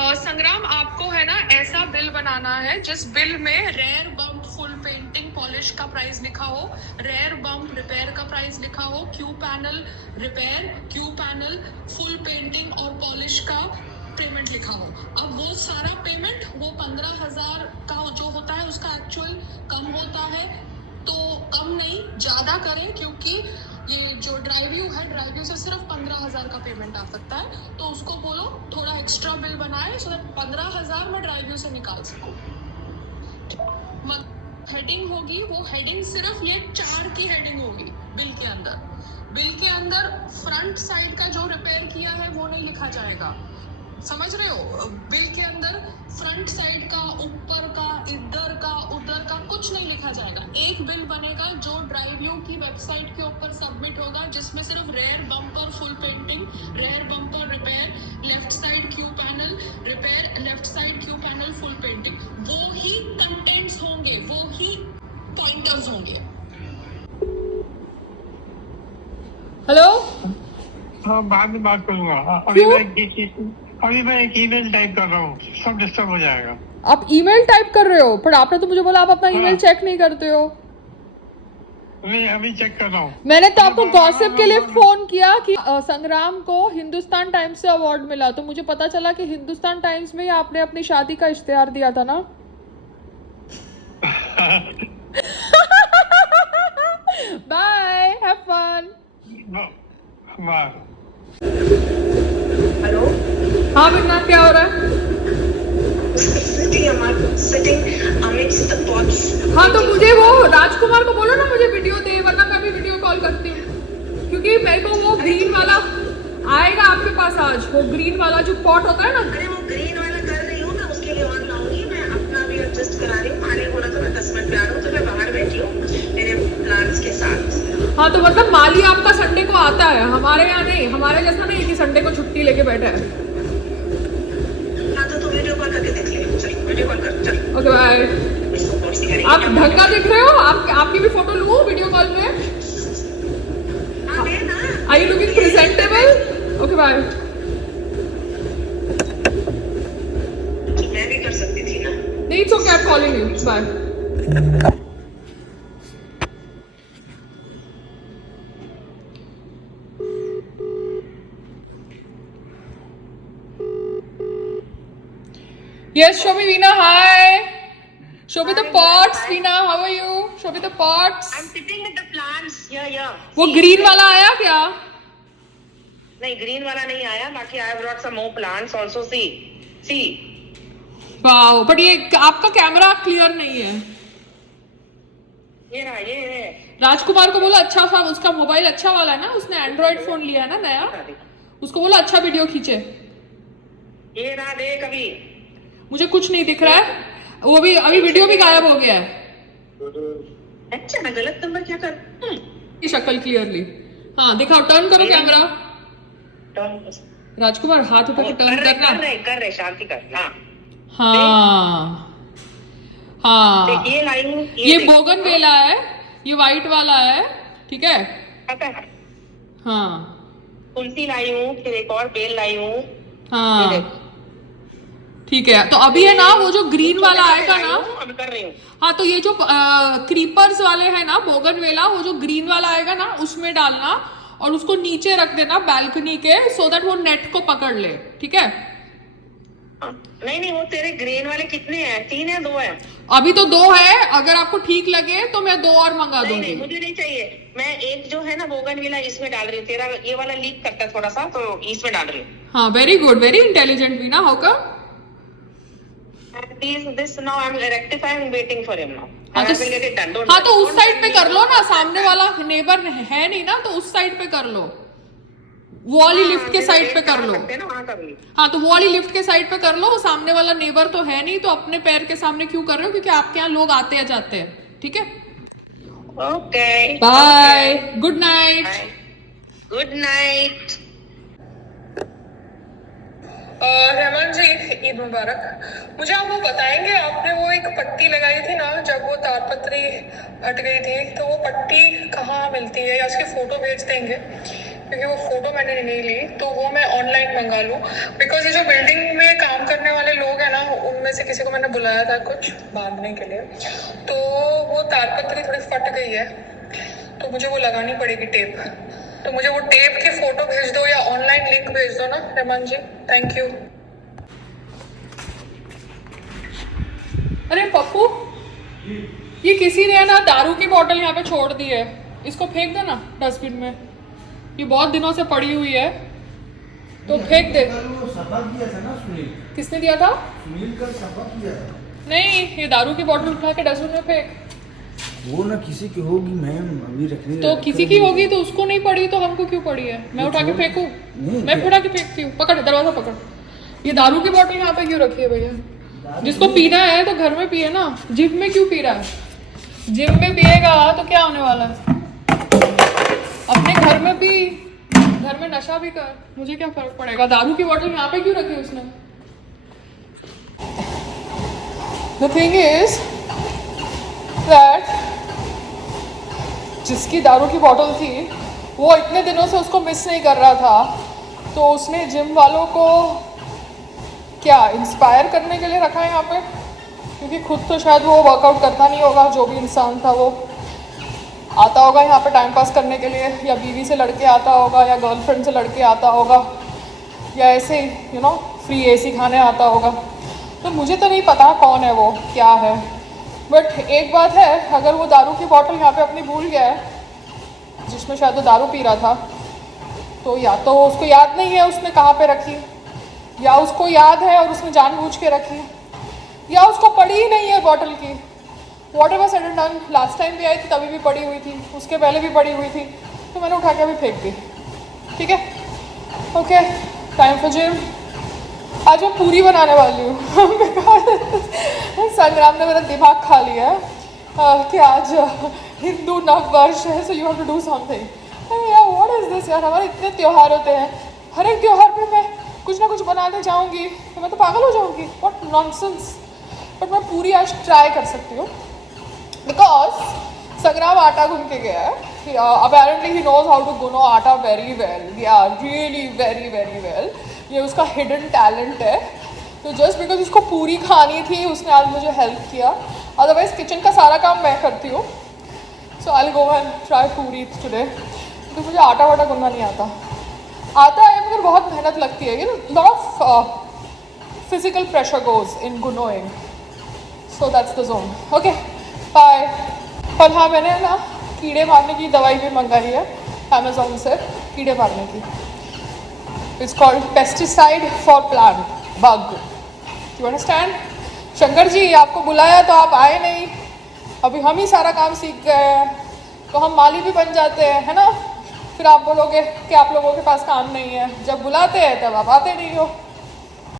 संग्राम, आपको है ना ऐसा बिल बनाना है जिस बिल में rear bump full painting polish का प्राइस लिखा हो, रेयर बम्प रिपेयर का प्राइस लिखा हो, Q panel repair, Q panel full painting और पॉलिश का पेमेंट लिखा हो। अब वो सारा पेमेंट वो 15,000 का जो होता है उसका एक्चुअल कम होता है, तो कम नहीं ज्यादा करें, क्योंकि ये जो ड्राइव्यू से सिर्फ 15,000 का पेमेंट आ सकता है। तो उसको बोलो थोड़ा एक्स्ट्रा बिल बनाए सो दैट 15,000 में ड्राइव्यू से निकाल सको। हेडिंग होगी, वो हेडिंग सिर्फ ये 4 की हेडिंग होगी बिल के अंदर। बिल के अंदर फ्रंट साइड का जो रिपेयर किया है वो नहीं लिखा जाएगा, समझ रहे हो? बिल के अंदर फ्रंट साइड का, ऊपर का, इधर का, उधर का कुछ नहीं लिखा जाएगा। एक बिल बनेगा जो ड्राइव्यू की वेबसाइट के ऊपर सबमिट होगा, जिसमें सिर्फ rear bumper full painting, rear bumper repair, left side Q panel repair, left side Q panel full painting, वो ही कंटेंट्स होंगे, वो ही पॉइंटर्स होंगे। हेलो, हाँ बाद में बात करूंगा। अभी मैं एक ईमेल टाइप कर रहा हूँ, सब डिस्टर्ब हो जाएगा। आप ईमेल टाइप कर रहे हो? पर आपने तो मुझे बोला आप अपना ईमेल चेक नहीं करते हो। मैं अभी चेक कर रहा हूँ। मैंने तो आपको गॉसिप के लिए फोन किया कि संग्राम को हिंदुस्तान टाइम्स से अवार्ड मिला, तो मुझे पता चला कि हिंदुस्तान टाइम्स में ही आपने अपनी शादी का इश्तेहार दिया था ना। Bye, have fun. Bye. Hello, हाँ बिना, क्या हो रहा है? हाँ तो मुझे वो राजकुमार को बोलो ना मुझे वीडियो दे, वरना मैं भी वीडियो कॉल करती हूँ, क्योंकि मेरे को वो ग्रीन वाला आएगा आपके पास आज, वो ग्रीन वाला जो पॉट होता है ना। अरे वो ग्रीन वाला कर रही हूँ, मैं उसके लिए और लाऊंगी। मैं अपना भी एडजस्ट करा रही हूँ। आने बोला तो मैं 10 मिनट पे आ रहा हूँ, तो मैं बाहर बैठी हूँ मेरे प्लान्स के साथ। हाँ तो मतलब माली आपका संडे को आता है, हमारे यहाँ नहीं, हमारे जैसा नहीं कि संडे को छुट्टी लेके बैठा है। हाँ तो तू वीडियो कॉल करके देख ले। चल वीडियो कॉल कर, चल। Okay bye. आप ढंगा दिख रहे हो, आपकी भी फोटो लूँ वीडियो कॉल में? हाँ ले ना। Are you looking presentable? Okay bye. मैं भी कर सकती थी ना। नहीं, it's okay, I am calling you, bye. Yes, show me Veena. Hi. Show me the pots, Veena. How are you? Show me the pots. I'm sitting with the plants. Yeah. वो green वाला आया क्या? नहीं, green वाला नहीं आया। बाकी I have brought some more plants also. See. Wow, but ये आपका कैमरा क्लियर नहीं है। ये रहा, ये है। राजकुमार को बोला अच्छा सा, उसका मोबाइल अच्छा वाला है ना, उसने एंड्रॉइड फोन लिया है ना नया, उसको बोला अच्छा वीडियो खींचे। ये रहा, देख अभी। मुझे कुछ नहीं दिख रहा है, वो भी अभी वीडियो भी गायब हो गया है। अच्छा, मैं गलत नंबर क्या कर? ये शक्ल क्लियरली। हाँ दिखाओ, टर्न करो कैमरा। राजकुमार हाथ उठा के टर्न करना। कर रहे, शांति कर। हाँ ये लाई हूँ। ये बोगनवेला है, ये व्हाइट वाला है, ठीक है। पता है। हाँ तुलसी लाई हूँ, फिर एक और बेल लाई हूँ। हाँ ठीक है। तो अभी है ना वो जो ग्रीन वाला आएगा ना, अभी कर रही हूँ। हाँ तो ये जो क्रीपर्स वाले हैं ना, बोगनवेला, वो जो ग्रीन वाला आएगा ना उसमें डालना और उसको नीचे रख देना बालकनी के, सो दैट वो नेट को पकड़ ले, ठीक है। नहीं, वो तेरे ग्रीन वाले कितने हैं? 3 है, 2 है? अभी तो 2 है, अगर आपको ठीक लगे तो मैं 2 और मंगा दूंगी। नहीं, मुझे नहीं चाहिए। मैं एक जो है ना बोगनविला, इसमें डाल रही हूँ। तेरा ये वाला लीक करता है थोड़ा सा, तो इसमें डाल रही हूँ। हाँ very good, very intelligent Veena, how come? This now I'm rectifying, waiting for him now. हाँ I will get it done. हाँ तो उस साइड पे कर लो ना, सामने वाला नेबर है नहीं ना, तो उस साइड पे कर लो, वो वाली लिफ्ट के साइड पे कर लो। हाँ तो वो वाली लिफ्ट के साइड पे कर लो, सामने वाला नेबर तो है नहीं, तो अपने पैर के सामने क्यों कर रहे हो? क्योंकि आपके यहाँ लोग आते हैं जाते हैं, ठीक है। Okay bye, good night. Good night. Hemant ji, Eid मुबारक। मुझे आप वो बताएंगे, आपने वो एक पट्टी लगाई थी ना जब वो तारपत्री हट गई थी, तो वो पट्टी कहाँ मिलती है, या उसकी फोटो भेज देंगे, क्योंकि वो फोटो मैंने नहीं ली, तो वो मैं ऑनलाइन मंगा लूँ। बिकॉज ये जो बिल्डिंग में काम करने उनमें से किसी को मैंने बुलाया था कुछ बांधने के लिए, तो वो तारपत्री थोड़ी फट गई है, तो मुझे वो लगानी पड़ेगी टेप। तो मुझे वो टेप की फोटो भेज दो या ऑनलाइन लिंक भेज दो ना रहमान जी, थैंक यू। अरे पप्पू, ये किसी ने ना दारू की बोतल यहाँ पे छोड़ दी है, इसको फेंक दे ना डस्टबिन में, ये बहुत दिनों से पड़ी हुई है, तो फेंक दे। सबक दिया था ना सुनील, किसने दिया था? सुनील का सबक दिया था। नहीं, ये दारू की बोतल उठा के डस्टबिन में फेंक। वो ना किसी की होगी मैम, अभी रखने तो किसी की होगी तो उसको नहीं पड़ी तो हमको क्यों पड़ी है? मैं उठा के फेंकूं? मैं उठा के फेंकती हूँ। पकड़, दरवाजा पकड़। ये दारू की बोतल यहाँ पे क्यों रखी है भैया? जिसको पीना है तो घर में पिए ना, जिम में क्यों पी रहा है? जिम में पिएगा तो क्या होने वाला है? अपने घर में पी, घर में नशा भी कर, मुझे क्या फर्क पड़ेगा? दारू की बोतल यहाँ पे क्यों रखी उसने? The thing is that जिसकी दारू की बोतल थी वो इतने दिनों से उसको मिस नहीं कर रहा था, तो उसने जिम वालों को क्या इंस्पायर करने के लिए रखा है यहाँ पे, क्योंकि खुद तो शायद वो वर्कआउट करता नहीं होगा। जो भी इंसान था वो आता होगा यहाँ पे टाइम पास करने के लिए, या बीवी से लड़के आता होगा, या गर्लफ्रेंड से लड़के आता होगा, या ऐसे ही फ्री AC खाने आता होगा। तो मुझे तो नहीं पता कौन है वो, क्या है, बट एक बात है, अगर वो दारू की बोतल यहाँ पे अपनी भूल गया है जिसमें शायद वो दारू पी रहा था, तो या तो उसको याद नहीं है उसने कहाँ पे रखी, या उसको याद है और उसने जानबूझ के रखी, या उसको पड़ी ही नहीं है बॉटल की। Whatever said and done, last time भी आई थी तभी भी पड़ी हुई थी, उसके पहले भी पड़ी हुई थी, तो मैंने उठा के अभी फेंक दी। ठीक है, ओके, टाइम फॉर जिम। आज मैं पूरी बनाने वाली हूँ संग्राम ने मेरा दिमाग खा लिया है कि आज हिंदू नव वर्ष है, so you have to do something. यार व्हाट इज दिस यार, हमारे इतने त्यौहार होते हैं, हर एक त्यौहार पे मैं कुछ ना कुछ बनाने जाऊँगी तो मैं तो पागल हो जाऊँगी। What nonsense. बट मैं पूरी आज ट्राई कर सकती हूँ, बिकॉज संग्राम आटा गूंथ के गया है। Apparently he knows how to गुनो आटा वेरी वेल, या रियली वेरी वेरी वेल। ये उसका हिडन टैलेंट है। तो जस्ट बिकॉज उसको पूरी खानी थी उसने आज मुझे हेल्प किया, अदरवाइज किचन का सारा काम मैं करती हूँ। So I will go and try puri today, क्योंकि मुझे आटा वाटा गूंथना नहीं आता है, मगर बहुत मेहनत लगती है। Lot of physical pressure goes in गुनोइंग, so that's the zone. Okay, bye. और हाँ, मैंने ना कीड़े मारने की दवाई भी मंगाई है अमेजोन से, कीड़े मारने की। It's called pesticide for plant bug, you understand. Shankar ji आपको बुलाया तो आप आए नहीं, अभी हम ही सारा काम सीख गए हैं तो हम माली भी बन जाते हैं, है ना। फिर आप बोलोगे कि आप लोगों के पास काम नहीं है, जब बुलाते हैं तब आप आते नहीं हो।